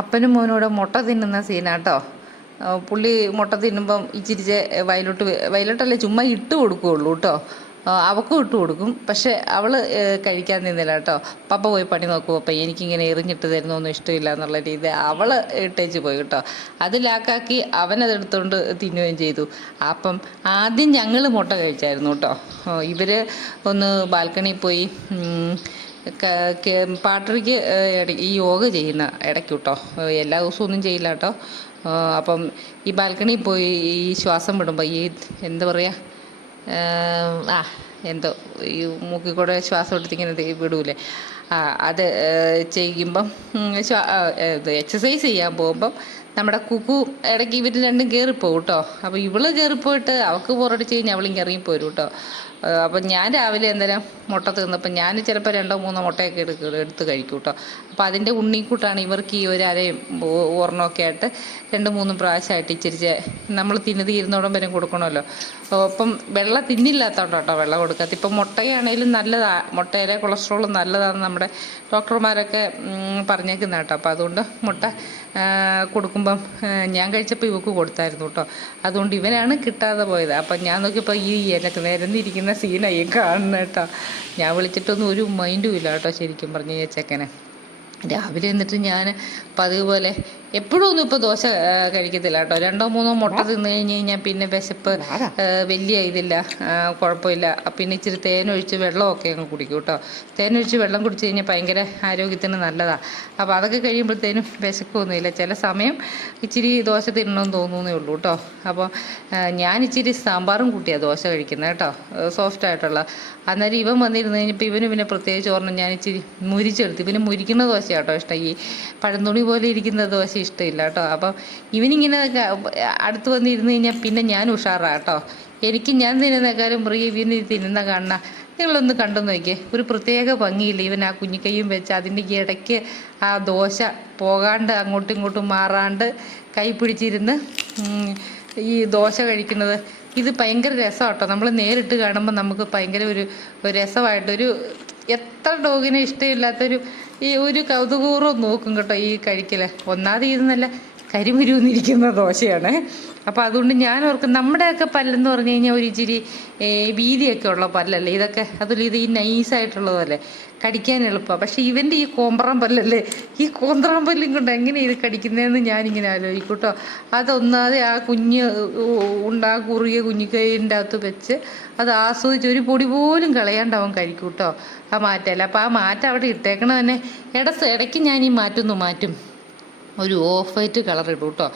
അപ്പനും മോനും കൂടെ മുട്ട തിന്നുന്ന സീനാട്ടോ. പുള്ളി മുട്ട തിന്നുമ്പം ഇച്ചിരിച്ച് വയലോട്ട് വയലോട്ടല്ലേ ചുമ്മാ ഇട്ട് കൊടുക്കുകയുള്ളൂ കേട്ടോ അവക്കും ഇട്ട് കൊടുക്കും. പക്ഷെ അവൾ കഴിക്കാൻ നിന്നില്ല കേട്ടോ പപ്പ പോയി പണി നോക്കും അപ്പം എനിക്കിങ്ങനെ എറിഞ്ഞിട്ട് തരുന്നൊന്നും ഇഷ്ടമില്ല എന്നുള്ള രീതി അവൾ ഇട്ടേച്ച് പോയി കേട്ടോ അത് ലാക്കാക്കി അവനത് തിന്നുകയും ചെയ്തു. അപ്പം ആദ്യം ഞങ്ങൾ മുട്ട കഴിച്ചായിരുന്നു കേട്ടോ ഇവർ ഒന്ന് ബാൽക്കണിയിൽ പോയി പാട്ടറിക്ക് ഈ യോഗ ചെയ്യുന്ന ഇടയ്ക്ക് കേട്ടോ എല്ലാ ദിവസവും ഒന്നും ചെയ്യില്ല കേട്ടോ അപ്പം ഈ ബാൽക്കണിയിൽ പോയി ഈ ശ്വാസം വിടുമ്പോൾ ഈ എന്താ പറയുക ആ എന്തോ ഈ മൂക്കിൽ കൂടെ ശ്വാസം എടുത്തിങ്ങനെ വിടൂലേ. ആ അത് ചെയ്യുമ്പം എക്സസൈസ് ചെയ്യാൻ പോകുമ്പം നമ്മുടെ കുക്കു ഇടയ്ക്ക് ഇവർ രണ്ടും കയറിപ്പോകും കേട്ടോ അപ്പോൾ ഇവൾ കയറിപ്പോയിട്ട് അവൾക്ക് പുറടിച്ച് കഴിഞ്ഞാൽ അവളിങ്ങനെ ഇറങ്ങിപ്പോരും കേട്ടോ അപ്പം ഞാൻ രാവിലെ എന്തേലും മുട്ട തിന്നപ്പം ഞാൻ ചിലപ്പോൾ രണ്ടോ മൂന്നോ മുട്ടയൊക്കെ എടുക്ക എടുത്ത് കഴിക്കും കേട്ടോ അപ്പം അതിന്റെ ഉണ്ണിക്കൂട്ടാണ് ഇവർക്ക് ഈ ഒരു അരയും ഓർണമൊക്കെ ആയിട്ട് രണ്ട് മൂന്നും പ്രാവശ്യമായിട്ട് ഇച്ചിരിച്ച് നമ്മൾ തിന്ന് തീരുന്നോടം വരെ കൊടുക്കണമല്ലോ. അപ്പം വെള്ളം തിന്നില്ലാത്തതുകൊണ്ട് കേട്ടോ വെള്ളം കൊടുക്കാത്ത ഇപ്പം മുട്ടയാണേലും നല്ലതാണ് മുട്ടയിലെ കൊളസ്ട്രോൾ നല്ലതാണെന്ന് നമ്മുടെ ഡോക്ടർമാരൊക്കെ പറഞ്ഞേക്കുന്ന കേട്ടോ. അപ്പം അതുകൊണ്ട് മുട്ട കൊടുക്കുമ്പം ഞാൻ കഴിച്ചപ്പോൾ ഇവക്ക് കൊടുത്തായിരുന്നു കേട്ടോ. അതുകൊണ്ട് ഇവനാണ് കിട്ടാതെ പോയത്. അപ്പം ഞാൻ നോക്കിയപ്പോൾ ഈ എനിക്ക് നിരന്നിരിക്കുന്ന സീനായി. കാണുന്നത് കേട്ടോ ഞാൻ വിളിച്ചിട്ടൊന്നും ഒരു മൈൻഡും ഇല്ല കേട്ടോ ശരിക്കും പറഞ്ഞു ചെക്കനെ. രാവിലെ എന്നിട്ട് ഞാൻ പതിവ് പോലെ എപ്പോഴും ഒന്നും ഇപ്പോൾ ദോശ കഴിക്കത്തില്ല കേട്ടോ. രണ്ടോ മൂന്നോ മുട്ട തിന്നു കഴിഞ്ഞ് കഴിഞ്ഞാൽ പിന്നെ വിശപ്പ് വലിയ ഇതില്ല കുഴപ്പമില്ല. പിന്നെ ഇച്ചിരി തേനൊഴിച്ച് വെള്ളമൊക്കെ അങ്ങ് കുടിക്കും കേട്ടോ. തേനൊഴിച്ച് വെള്ളം കുടിച്ച് കഴിഞ്ഞാൽ ഭയങ്കര ആരോഗ്യത്തിന് നല്ലതാണ് അപ്പോൾ അതൊക്കെ കഴിയുമ്പോഴത്തേനും വിശക്കൊന്നുമില്ല. ചില സമയം ഇച്ചിരി ദോശ തിന്നണമെന്ന് തോന്നുന്നേ ഉള്ളൂ കേട്ടോ. അപ്പോൾ ഞാൻ ഇച്ചിരി സാമ്പാറും കൂട്ടിയാണ് ദോശ കഴിക്കുന്നത് കേട്ടോ. സോഫ്റ്റ് ആയിട്ടുള്ള. അന്നേരം ഇവൻ വന്നിരുന്ന് കഴിഞ്ഞപ്പോൾ ഇവന് പിന്നെ പ്രത്യേകിച്ച് ഓർമ്മ ഞാൻ ഇച്ചിരി മുരിച്ചെടുത്ത്. ഇവന് മുരിക്കുന്ന ദോശ കേട്ടോ ഇഷ്ടം. ഈ പഴന്തുണി പോലെ ഇരിക്കുന്ന ദോശ ഇഷ്ടമില്ല കേട്ടോ. അപ്പോൾ ഇവനിങ്ങനെ അടുത്ത് വന്നിരുന്ന് കഴിഞ്ഞാൽ പിന്നെ ഞാൻ ഉഷാറാണ് കേട്ടോ. എനിക്ക് ഞാൻ തിന്നുന്നേക്കാളും പ്രിയ ഇവന് തിന്നുന്ന കാണണ നിങ്ങളൊന്ന് കണ്ടു നോക്കിയേ. ഒരു പ്രത്യേക ഭംഗിയില്ല ഇവൻ ആ കുഞ്ഞിക്കൈയും വെച്ച് അതിന്റെ ഇടയ്ക്ക് ആ ദോശ പോകാണ്ട് അങ്ങോട്ടും ഇങ്ങോട്ടും മാറാണ്ട് കൈ പിടിച്ചിരുന്ന് ഈ ദോശ കഴിക്കുന്നത്. ഇത് ഭയങ്കര രസമാണ് കേട്ടോ. നമ്മൾ നേരിട്ട് കാണുമ്പോൾ നമുക്ക് ഭയങ്കര ഒരു രസമായിട്ടൊരു എത്ര ഡോഗിനെ ഇഷ്ടമില്ലാത്തൊരു ഈ ഒരു കൗതുകൂർവം നോക്കും കേട്ടോ ഈ കഴിക്കൽ ഒന്നാമത് ഇത് നല്ല കരിമുരുന്നിരിക്കുന്ന ദോശയാണ്. അപ്പോൾ അതുകൊണ്ട് ഞാൻ ഓർക്കും നമ്മുടെയൊക്കെ പല്ലെന്ന് പറഞ്ഞു കഴിഞ്ഞാൽ ഒരു ഇച്ചിരി വീതിയൊക്കെ ഉള്ള പല്ലല്ലേ? ഇതൊക്കെ അതിൽ ഇത് ഈ നൈസായിട്ടുള്ളതല്ലേ? കടിക്കാൻ എളുപ്പമാണ് പക്ഷേ ഇവന്റെ ഈ കോമ്പ്രാൻ പല്ലല്ലേ ഈ കോന്ത്രാൻ പല്ലും കൊണ്ട് എങ്ങനെ ഇത് കടിക്കുന്നതെന്ന് ഞാനിങ്ങനെ ആലോചിക്കും കേട്ടോ അതൊന്നാതെ ആ കുഞ്ഞ് ഉണ്ടാ കുറുകിയ കുഞ്ഞിക്കൈന്റെ അകത്ത് വെച്ച് അത് ആസ്വദിച്ച് ഒരു പൊടി പോലും കളയാണ്ട് അവൻ ആ മാറ്റമല്ല. അപ്പോൾ ആ മാറ്റം അവിടെ ഇട്ടേക്കണ തന്നെ. ഇടസ് ഇടയ്ക്ക് ഞാൻ ഈ മാറ്റൊന്ന് മാറ്റും. ഒരു ഓഫ് വൈറ്റ് കളർ ഇടും കേട്ടോ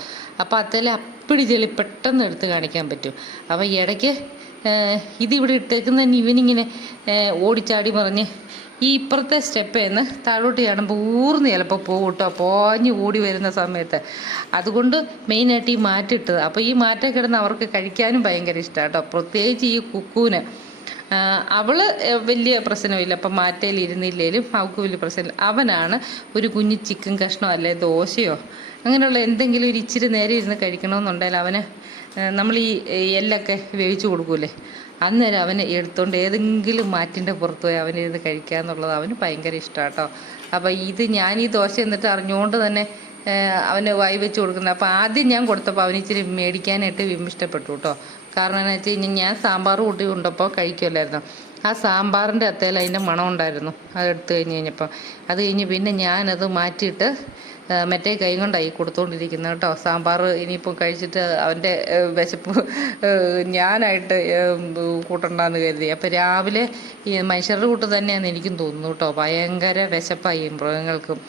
അപ്പോൾ അതിൽ അപ്പിടി ചെളി പെട്ടെന്ന് എടുത്ത് കാണിക്കാൻ പറ്റും. അപ്പോൾ ഇടയ്ക്ക് ഇതിവിടെ ഇട്ടേക്കുന്ന തന്നെ ഇവനിങ്ങനെ ഓടിച്ചാടി പറഞ്ഞ് ഈ ഇപ്പുറത്തെ സ്റ്റെപ്പേന്ന് താഴോട്ട് ചാടുമ്പോൾ ഊർന്ന് ചിലപ്പോൾ പോകും കേട്ടോ പോഞ്ഞ് ഓടി വരുന്ന സമയത്ത്. അതുകൊണ്ട് മെയിനായിട്ട് ഈ മാറ്റിട്ടത്. അപ്പോൾ ഈ മാറ്റം കിടന്ന് അവർക്ക് കഴിക്കാനും ഭയങ്കര ഇഷ്ടമാണ് കേട്ടോ പ്രത്യേകിച്ച് ഈ കുക്കൂന് അവൾ വലിയ പ്രശ്നമില്ല. അപ്പം മാറ്റയിൽ ഇരുന്നില്ലേലും അവൾക്ക് വലിയ പ്രശ്നമില്ല. അവനാണ് ഒരു കുഞ്ഞ് ചിക്കൻ കഷ്ണോ അല്ലെ ദോശയോ അങ്ങനെയുള്ള എന്തെങ്കിലും ഒരു ഇച്ചിരി നേരെ ഇരുന്ന് കഴിക്കണമെന്നുണ്ടെങ്കിൽ അവന് നമ്മൾ ഈ എല്ലൊക്കെ വേവിച്ച് കൊടുക്കൂലേ. അന്നേരം അവന് എടുത്തുകൊണ്ട് ഏതെങ്കിലും മാറ്റിന്റെ പുറത്ത് പോയി അവനിരുന്ന് കഴിക്കുക എന്നുള്ളത് അവന് ഭയങ്കര ഇഷ്ടമാണ് കേട്ടോ അപ്പോൾ ഇത് ഞാൻ ഈ ദോശ എന്നിട്ട് അറിഞ്ഞുകൊണ്ട് തന്നെ അവന് വായി വെച്ച് കൊടുക്കുന്നത്. അപ്പോൾ ആദ്യം ഞാൻ കൊടുത്തപ്പോൾ അവന് ഇച്ചിരി മേടിക്കാനായിട്ട് ഇഷ്ടപ്പെട്ടു കേട്ടോ കാരണം എന്ന് വെച്ച് കഴിഞ്ഞാൽ ഞാൻ സാമ്പാർ കൂട്ടി കൊണ്ടപ്പോൾ കഴിക്കുമല്ലായിരുന്നു ആ സാമ്പാറിന്റെ അത്തേൽ അതിന്റെ മണം ഉണ്ടായിരുന്നു. അത് എടുത്തു കഴിഞ്ഞ് കഴിഞ്ഞപ്പോൾ അത് കഴിഞ്ഞ് പിന്നെ ഞാനത് മാറ്റിയിട്ട് മറ്റേ കൈ കൊണ്ടായി കൊടുത്തുകൊണ്ടിരിക്കുന്നത് കേട്ടോ. സാമ്പാർ ഇനിയിപ്പോൾ കഴിച്ചിട്ട് അവന്റെ വിശപ്പ് ഞാനായിട്ട് കൂട്ടണ്ടെന്ന് കരുതി. അപ്പോൾ രാവിലെ ഈ മനുഷ്യരുടെ കൂട്ട് തന്നെയാണെന്ന് എനിക്കും തോന്നുന്നു കേട്ടോ. ഭയങ്കര വിശപ്പായി മൃഗങ്ങൾക്കും.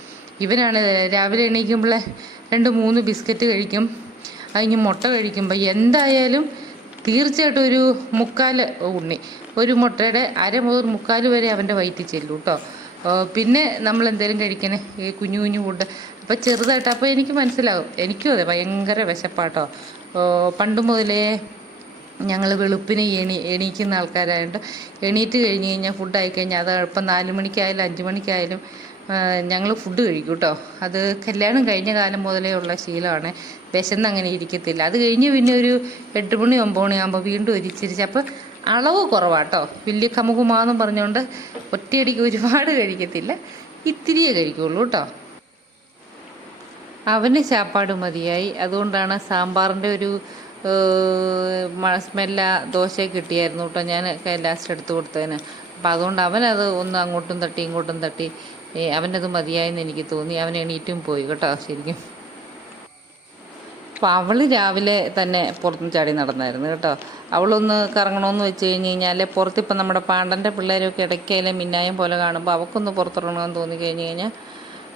ഇവനാണ് രാവിലെ എണീക്കുമ്പോഴേ രണ്ട് മൂന്ന് ബിസ്ക്കറ്റ് കഴിക്കും. അതിന് മുട്ട കഴിക്കുമ്പോൾ എന്തായാലും തീർച്ചയായിട്ടും ഒരു മുക്കാൽ ഉണ്ണി. ഒരു മുട്ടയുടെ അര മുതൽ മുക്കാൽ വരെ അവന്റെ വയറ്റിൽ ചെല്ലും കേട്ടോ. പിന്നെ നമ്മൾ എന്തെങ്കിലും കഴിക്കണേ? ഈ കുഞ്ഞു കുഞ്ഞു ഫുഡ് അപ്പോൾ ചെറുതായിട്ട് അപ്പോൾ എനിക്ക് മനസ്സിലാവും. എനിക്കും അതെ ഭയങ്കര വിശപ്പാട്ടോ. പണ്ട് മുതലേ ഞങ്ങൾ വെളുപ്പിന് എണീ എണീക്കുന്ന ആൾക്കാരായതുകൊണ്ട് എണീറ്റ് കഴിഞ്ഞ് കഴിഞ്ഞാൽ ഫുഡ് ആയിക്കഴിഞ്ഞാൽ അത് ഇപ്പം നാല് മണിക്കായാലും അഞ്ച് മണിക്കായാലും ഞങ്ങൾ ഫുഡ് കഴിക്കും കേട്ടോ അത് കല്യാണം കഴിഞ്ഞ കാലം മുതലേ ഉള്ള ശീലമാണ്. വിശന്ന് അങ്ങനെ ഇരിക്കത്തില്ല. അത് കഴിഞ്ഞ് പിന്നെ ഒരു എട്ട് മണി ഒമ്പത് മണിയാകുമ്പോൾ വീണ്ടും ഒരിച്ചിരിച്ച് അപ്പോൾ അളവ് കുറവാട്ടോ. വലിയ കമുകുമാന്നും പറഞ്ഞുകൊണ്ട് ഒറ്റയടിക്ക് ഒരുപാട് കഴിക്കത്തില്ല. ഇത്തിരിയേ കഴിക്കുള്ളൂ കേട്ടോ. അവന് ചാപ്പാട് മതിയായി. അതുകൊണ്ടാണ് സാമ്പാറിന്റെ ഒരു സ്മെല്ല ദോശ കിട്ടിയായിരുന്നു കേട്ടോ ഞാൻ ലാസ്റ്റ് എടുത്ത് കൊടുത്തതിന്. അപ്പം അതുകൊണ്ട് അവനത് ഒന്ന് അങ്ങോട്ടും തട്ടി ഇങ്ങോട്ടും തട്ടി. അവനത് മതിയായെന്ന് എനിക്ക് തോന്നി. അവൻ എണീറ്റും പോയി കേട്ടോ ശരിക്കും. അപ്പോൾ അവൾ രാവിലെ തന്നെ പുറത്തും ചാടി നടന്നായിരുന്നു കേട്ടോ. അവളൊന്ന് കറങ്ങണമെന്ന് വെച്ച് കഴിഞ്ഞ് കഴിഞ്ഞാൽ പുറത്തിപ്പോൾ നമ്മുടെ പാണ്ടന്റെ പിള്ളേരൊക്കെ ഇടയ്ക്കയിലെ മിന്നായം പോലെ കാണുമ്പോൾ അവൾക്കൊന്ന് പുറത്തിറങ്ങണമെന്ന് തോന്നി കഴിഞ്ഞ് കഴിഞ്ഞാൽ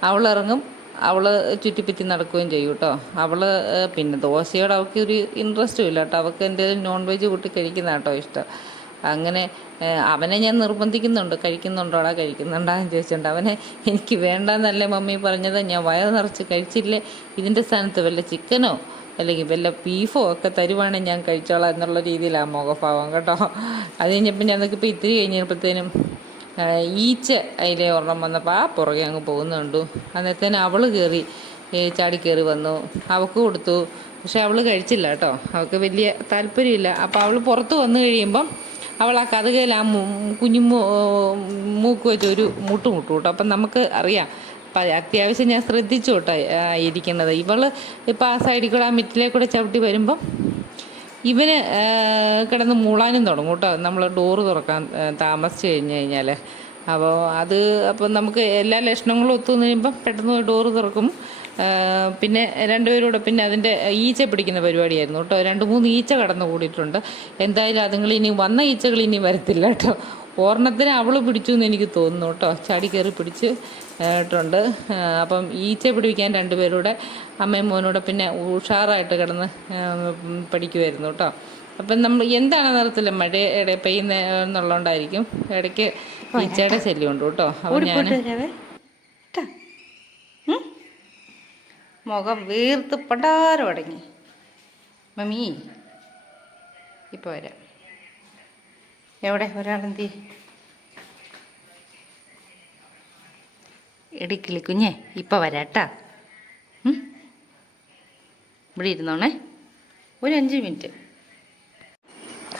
അവൾ ഇറങ്ങും. അവൾ ചുറ്റിപ്പറ്റി നടക്കുകയും ചെയ്യും കേട്ടോ അവൾ പിന്നെ ദോശയോട് അവൾക്ക് ഒരു ഇൻട്രസ്റ്റും ഇല്ല കേട്ടോ അവൾക്ക് എന്തെങ്കിലും നോൺ വെജ് കൂട്ടി കഴിക്കുന്ന കേട്ടോ ഇഷ്ടം. അങ്ങനെ അവനെ ഞാൻ നിർബന്ധിക്കുന്നുണ്ട്. കഴിക്കുന്നുണ്ടോടാ എന്ന് ചോദിച്ചിട്ടുണ്ട്. അവനെ എനിക്ക് വേണ്ടെന്നല്ലേ മമ്മി പറഞ്ഞത്. ഞാൻ വയറ് നിറച്ച് കഴിച്ചില്ലേ? ഇതിന്റെ സ്ഥാനത്ത് വല്ല ചിക്കനോ അല്ലെങ്കിൽ വല്ല ബീഫോ ഒക്കെ തരുവാണെങ്കിൽ ഞാൻ കഴിച്ചോളാം എന്നുള്ള രീതിയിലാണ് മുഖഭാവം കേട്ടോ. അത് കഴിഞ്ഞപ്പോൾ ഞങ്ങൾക്കിപ്പോൾ ഇത്തിരി കഴിഞ്ഞപ്പോഴത്തേനും ഈച്ച അതിലെ ഒരെണ്ണം വന്നപ്പോൾ ആ പുറകെ അങ്ങ് പോകുന്നുണ്ടു അന്നേരത്തേന് അവൾ കയറി ചാടി കയറി വന്നു. അവൾക്ക് കൊടുത്തു. പക്ഷെ അവൾ കഴിച്ചില്ല കേട്ടോ. അവൾക്ക് വലിയ താല്പര്യമില്ല. അപ്പോൾ അവൾ പുറത്ത് വന്നു കഴിയുമ്പം അവൾ ആ കഥകയിൽ ആ കുഞ്ഞു മൂക്ക് വെച്ച് ഒരു മുട്ട് മുട്ടു കേട്ടോ. അപ്പം നമുക്ക് അറിയാം. അപ്പം അത്യാവശ്യം ഞാൻ ശ്രദ്ധിച്ചു കേട്ടോ ഇരിക്കുന്നത്. ഇവൾ ഇപ്പം ആ സൈഡിൽ കൂടെ ആ മിറ്റിലെ കൂടെ ചവിട്ടി വരുമ്പം ഇവന് കിടന്ന് മൂളാനും തുടങ്ങും കേട്ടോ. നമ്മൾ ഡോറ് തുറക്കാൻ താമസിച്ച് കഴിഞ്ഞ് കഴിഞ്ഞാൽ അപ്പോൾ അത് അപ്പോൾ നമുക്ക് എല്ലാ ലക്ഷണങ്ങളും ഒത്തു കഴിയുമ്പം പെട്ടെന്ന് ഡോറ് തുറക്കും. പിന്നെ രണ്ടുപേരൂടെ പിന്നെ അതിന്റെ ഈച്ച പിടിക്കുന്ന പരിപാടിയായിരുന്നു കേട്ടോ. രണ്ട് മൂന്ന് ഈച്ച കടന്നു കൂടിയിട്ടുണ്ട് എന്തായാലും അതുങ്ങൾ ഇനി വന്ന ഈച്ചകൾ ഇനി വരത്തില്ല കേട്ടോ. ഓർണത്തിന് അവൾ പിടിച്ചു എന്ന് എനിക്ക് തോന്നുന്നു കേട്ടോ. ചാടി കയറി പിടിച്ച് ട്ടുണ്ട് അപ്പം ഈച്ച പിടിപ്പിക്കാൻ രണ്ടുപേരൂടെ അമ്മയും മോനൂടെ പിന്നെ ഉഷാറായിട്ട് കിടന്ന് പഠിക്കുമായിരുന്നു കേട്ടോ. അപ്പം നമ്മൾ എന്താണ് നിറത്തില്ല മഴ ഇട പെയ്യുന്ന എന്നുള്ളതുകൊണ്ടായിരിക്കും ഇടയ്ക്ക് ഈച്ചയുടെ ശല്യമുണ്ട് കേട്ടോ. അപ്പം ഞാൻ? മുഖം വീർത്ത് പടാരം അടങ്ങി. മമ്മി ഇപ്പോൾ വരാം. എവിടെ? ഒരാളെന്തി എടിക്കിളി കുഞ്ഞേ? ഇപ്പൊ വരാട്ടാ? ഇവിടെ ഇരുന്നോണേ. ഒരു അഞ്ച് മിനിറ്റ്.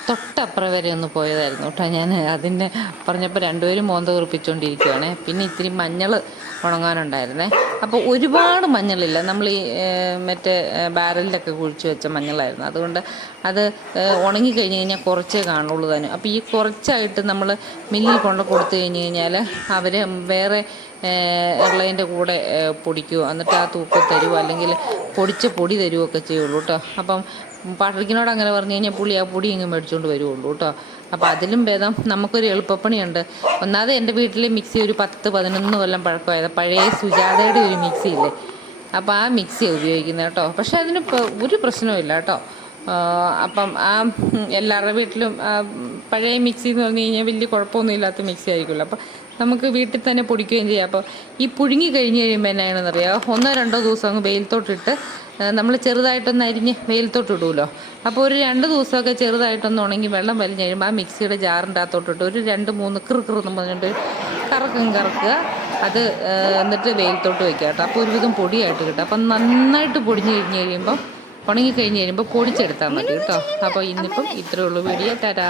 തൊട്ടപ്പുറം വരെ ഒന്ന് പോയതായിരുന്നു കേട്ടോ ഞാൻ അതിന്റെ പറഞ്ഞപ്പോൾ രണ്ടുപേരും മോന്ത കുറിപ്പിച്ചുകൊണ്ടിരിക്കുവാണേ പിന്നെ ഇത്തിരി മഞ്ഞൾ ഉണങ്ങാനുണ്ടായിരുന്നേ. അപ്പോൾ ഒരുപാട് മഞ്ഞളില്ല. നമ്മൾ ഈ മറ്റേ ബാരലിലൊക്കെ കുഴിച്ച് വെച്ച മഞ്ഞളായിരുന്നു. അതുകൊണ്ട് അത് ഉണങ്ങി കഴിഞ്ഞ് കഴിഞ്ഞാൽ കുറച്ചേ കാണുള്ളൂ തന്നെ അപ്പോൾ ഈ കുറച്ചായിട്ട് നമ്മൾ മില്ലിൽ കൊണ്ട് കൊടുത്തു കഴിഞ്ഞ് കഴിഞ്ഞാൽ അവർ വേറെ ഉള്ളതിന്റെ കൂടെ പൊടിക്കുമോ എന്നിട്ട് ആ തൂക്കം തരുമോ അല്ലെങ്കിൽ പൊടിച്ച പൊടി തരുമോ ഒക്കെ ചെയ്യുള്ളൂ കേട്ടോ അപ്പം പാട്രിക്കിനോട് അങ്ങനെ പറഞ്ഞു കഴിഞ്ഞാൽ പുള്ളി ആ പൊടി ഇങ്ങ് മേടിച്ചുകൊണ്ട് വരുള്ളൂ കേട്ടോ അപ്പോൾ അതിലും ഭേദം നമുക്കൊരു എളുപ്പപ്പണിയുണ്ട്. ഒന്നാമത് എന്റെ വീട്ടിലെ മിക്സി ഒരു പത്ത് പതിനൊന്ന് കൊല്ലം പഴക്കമായത്. പഴയ സുജാതയുടെ ഒരു മിക്സി ഇല്ലേ? അപ്പോൾ ആ മിക്സിയാണ് ഉപയോഗിക്കുന്നത് കേട്ടോ. പക്ഷേ അതിന് ഒരു പ്രശ്നവുമില്ല കേട്ടോ. അപ്പം ആ എല്ലാവരുടെ വീട്ടിലും പഴയ മിക്സി എന്ന് പറഞ്ഞു കഴിഞ്ഞാൽ വലിയ കുഴപ്പമൊന്നും ഇല്ലാത്ത മിക്സി ആയിരിക്കുമല്ലോ. അപ്പോൾ നമുക്ക് വീട്ടിൽ തന്നെ പൊടിക്കുകയും ചെയ്യാം. അപ്പോൾ ഈ പുഴുങ്ങി കഴിഞ്ഞ് കഴിയുമ്പോൾ എന്നാണെന്നറിയാം ഒന്നോ രണ്ടോ ദിവസം അങ്ങ് വെയിലത്തോട്ടിട്ട് നമ്മൾ ചെറുതായിട്ടൊന്ന് അരിഞ്ഞ് വെയിലത്തോട്ട് ഇടുമല്ലോ അപ്പോൾ ഒരു രണ്ട് ദിവസമൊക്കെ ചെറുതായിട്ടൊന്ന് ഉണങ്ങി വെള്ളം വലിഞ്ഞ് കഴിയുമ്പോൾ ആ മിക്സിയുടെ ജാറിന്റെ അകത്തോട്ടിട്ട് ഒരു രണ്ട് മൂന്ന് കിറു കിറുന്ന് പറഞ്ഞിട്ട് കറക്കും കറക്കുക. അത് എന്നിട്ട് വെയിലത്തോട്ട് വെക്കുക കേട്ടോ. അപ്പോൾ ഒരുവിധം പൊടിയായിട്ട് കിട്ടും. അപ്പം നന്നായിട്ട് പൊടിഞ്ഞ് കഴിഞ്ഞ് കഴിയുമ്പോൾ ഉണങ്ങി കഴിഞ്ഞ് കഴിയുമ്പോൾ പൊടിച്ചെടുത്താൽ മതി കേട്ടോ. അപ്പോൾ ഇന്നിപ്പം ഇത്രയേ ഉള്ളൂ വീഡിയോ. ടാറ്റാ